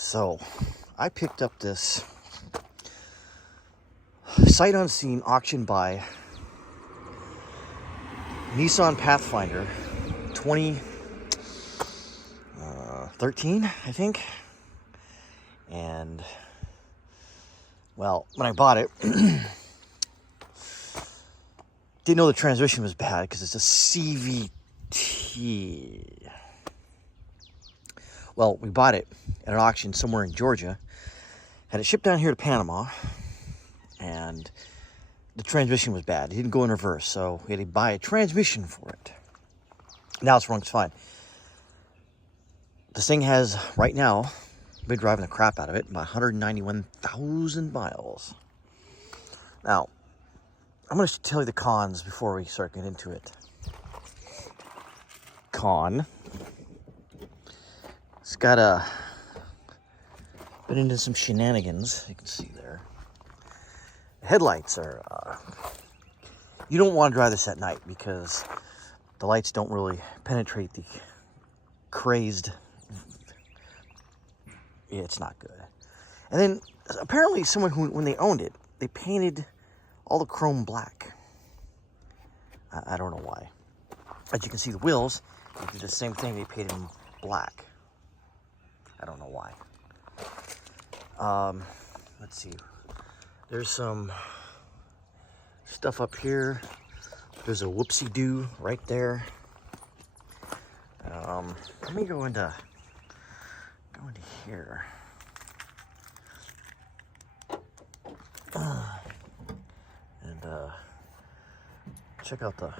So, I picked up this sight unseen auction buy Nissan Pathfinder 2013, I think. And, well, when I bought it, didn't know the transmission was bad because it's a CVT. Well, we bought it at an auction somewhere in Georgia, had it shipped down here to Panama, and the transmission was bad. It didn't go in reverse, so we had to buy a transmission for it. Now it's running fine. This thing has, right now, been driving the crap out of it, about 191,000 miles. Now, I'm going to tell you the cons before we start getting into it. Con. It's got been into some shenanigans, you can see there. The headlights are, you don't want to drive this at night because the lights don't really penetrate the crazed, yeah, it's not good. And then apparently someone who, when they owned it, they painted all the chrome black. I don't know why. As you can see, the wheels, they did the same thing, they painted them black. I don't know why. Let's see. There's some stuff up here. There's a whoopsie-doo right there. Let me go into here. And check out the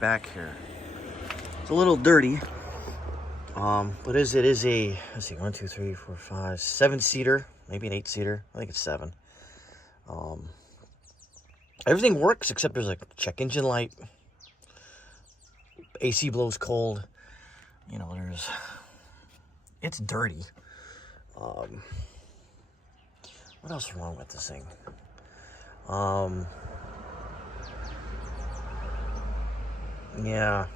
back here. It's a little dirty. But it is a, let's see, 1, 2, 3, 4, 5, 7-seater, maybe an 8-seater. I think it's 7. Everything works except there's a check engine light. AC blows cold. You know, it's dirty. What else is wrong with this thing? Yeah.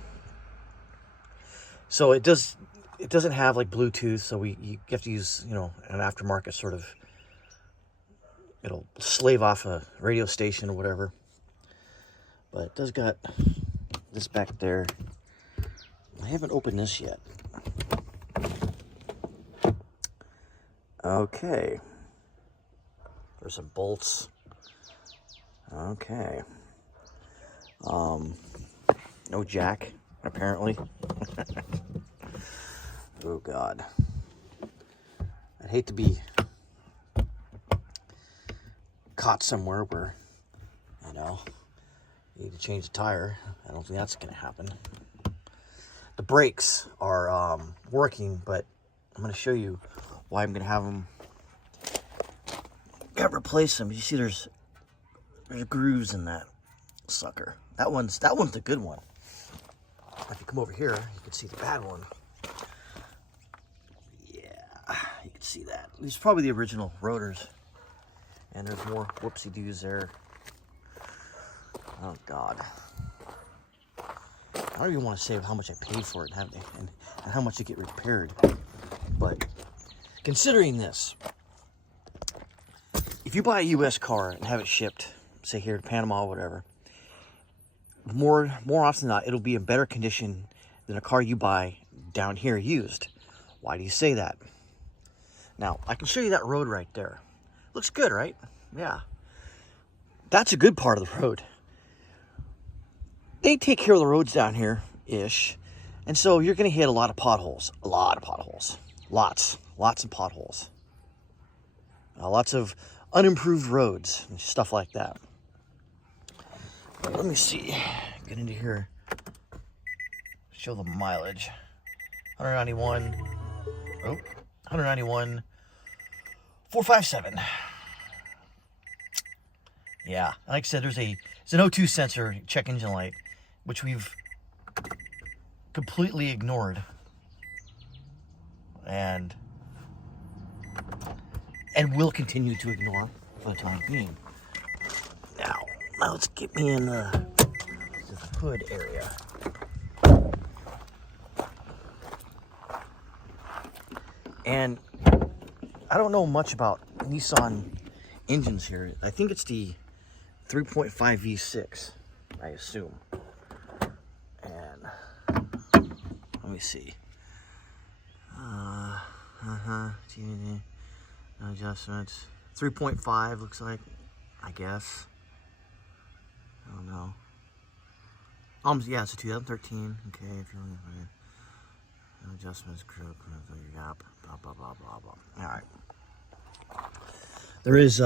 So it doesn't have like Bluetooth, so you have to use, you know, an aftermarket sort of, it'll slave off a radio station or whatever. But it does got this back there. I haven't opened this yet. Okay. There's some bolts. Okay. No jack, apparently. Oh God. I'd hate to be caught somewhere where, you know, you need to change the tire. I don't think that's going to happen. The brakes are working, but I'm going to show you why I'm going to have them. Got to replace them. You see, there's grooves in that sucker. That one's a good one. If you come over here, you can see the bad one. Yeah, you can see that. These are probably the original rotors. And there's more whoopsie-doos there. Oh, God. I don't even want to say how much I paid for it and how much it get repaired. But considering this, if you buy a U.S. car and have it shipped, say here to Panama or whatever, more often than not, it'll be in better condition than a car you buy down here used. Why do you say that? Now, I can show you that road right there. Looks good, right? Yeah. That's a good part of the road. They take care of the roads down here-ish. And so you're going to hit a lot of potholes. A lot of potholes. Lots of potholes. Lots of unimproved roads and stuff like that. Let me see. Get into here. Show the mileage. 191. Oh, 191. 457. Yeah, like I said, it's an O2 sensor check engine light, which we've completely ignored, and will continue to ignore for the time being. Now let's get me in the hood area. And I don't know much about Nissan engines here. I think it's the 3.5 V6, I assume. And let me see. Adjustments. 3.5 looks like, I guess. I don't know. Yeah, it's a 2013. Okay, if you're looking for it. Adjustments, gap, blah blah blah blah blah. All right. There is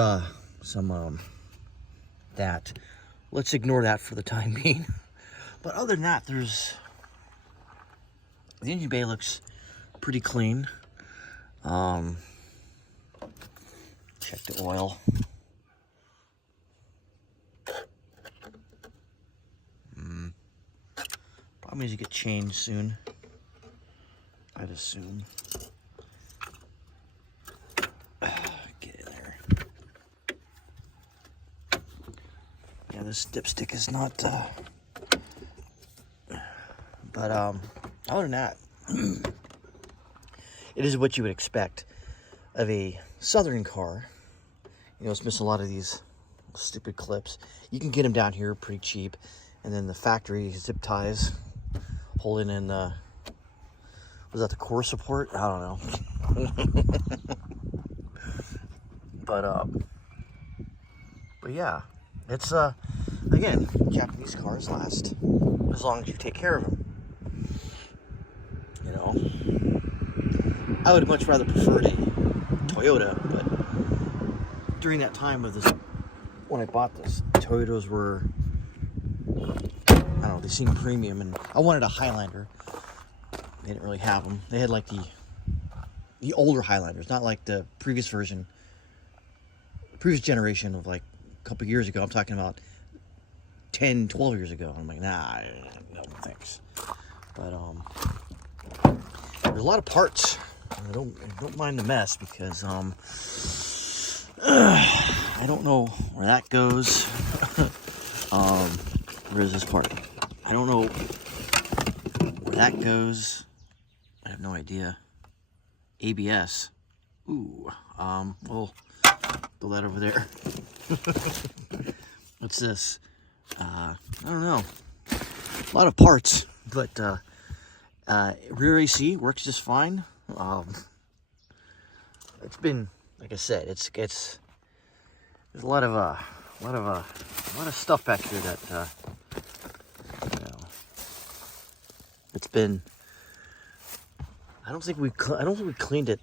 some that. Let's ignore that for the time being. But other than that, the engine bay looks pretty clean. Check the oil. Probably needs to get changed soon, I'd assume. Get in there. Yeah, this dipstick is not, but other than that, it is what you would expect of a Southern car. You know, it's missing a lot of these stupid clips. You can get them down here pretty cheap, and then the factory zip ties holding in the, was that the core support? I don't know. But yeah, it's again, Japanese cars last as long as you take care of them. You know, I would much rather prefer a Toyota, but during that time of this, when I bought this, Toyotas were, I don't know, they seemed premium, and I wanted a Highlander. They didn't really have them. They had like the older Highlanders, not like the previous version, previous generation of like a couple years ago. I'm talking about 10, 12 years ago. I'm like, nah, no thanks. But there's a lot of parts. I don't mind the mess because I don't know where that goes. Where is this part? I don't know where that goes. I have no idea. ABS. Ooh. We'll throw that over there. What's this? I don't know. A lot of parts, but rear AC works just fine. It's been, like I said, it's there's a lot of stuff back here that you know, it's been. I don't think we cleaned it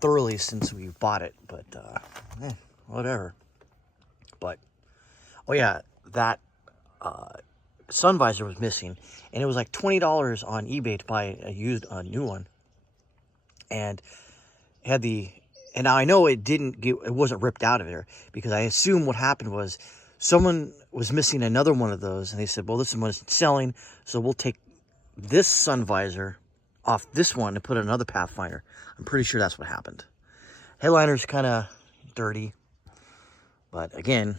thoroughly since we bought it, but whatever. But oh yeah, that sun visor was missing, and it was like $20 on eBay to buy a new one, and it had and now I know it wasn't ripped out of there, because I assume what happened was someone was missing another one of those, and they said, well, this one is selling, so we'll take this sun visor off this one to put another Pathfinder. I'm pretty sure that's what happened. Headliner's kind of dirty, but again,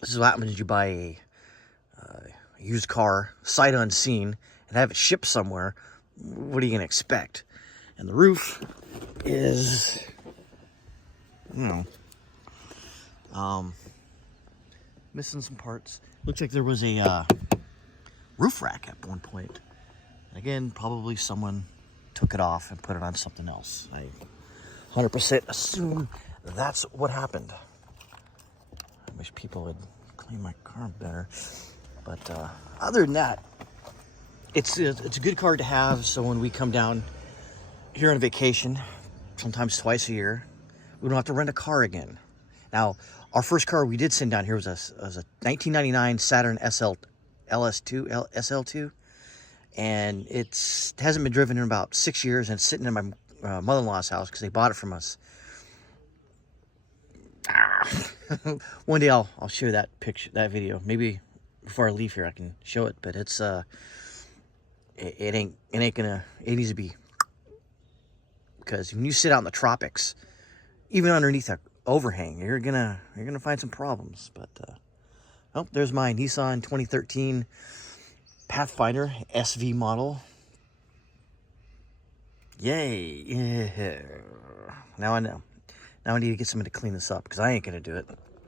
this is what happens when you buy a used car, sight unseen, and have it shipped somewhere. What are you gonna expect? And the roof is, you know, missing some parts. Looks like there was a roof rack at one point. Again, probably someone took it off and put it on something else. I 100% assume that's what happened. I wish people would clean my car better. But other than that, it's a good car to have. So when we come down here on vacation, sometimes twice a year, we don't have to rent a car again. Now, our first car we did send down here was a 1999 Saturn SL2. And it hasn't been driven in about 6 years, and it's sitting in my mother-in-law's house because they bought it from us. One day I'll show you that video. Maybe before I leave here I can show it. But it's it needs to be, because when you sit out in the tropics, even underneath an overhang, you're gonna find some problems. But oh, there's my Nissan 2013 Pathfinder SV model. Yay. Yeah. Now I know. Now I need to get somebody to clean this up because I ain't going to do it.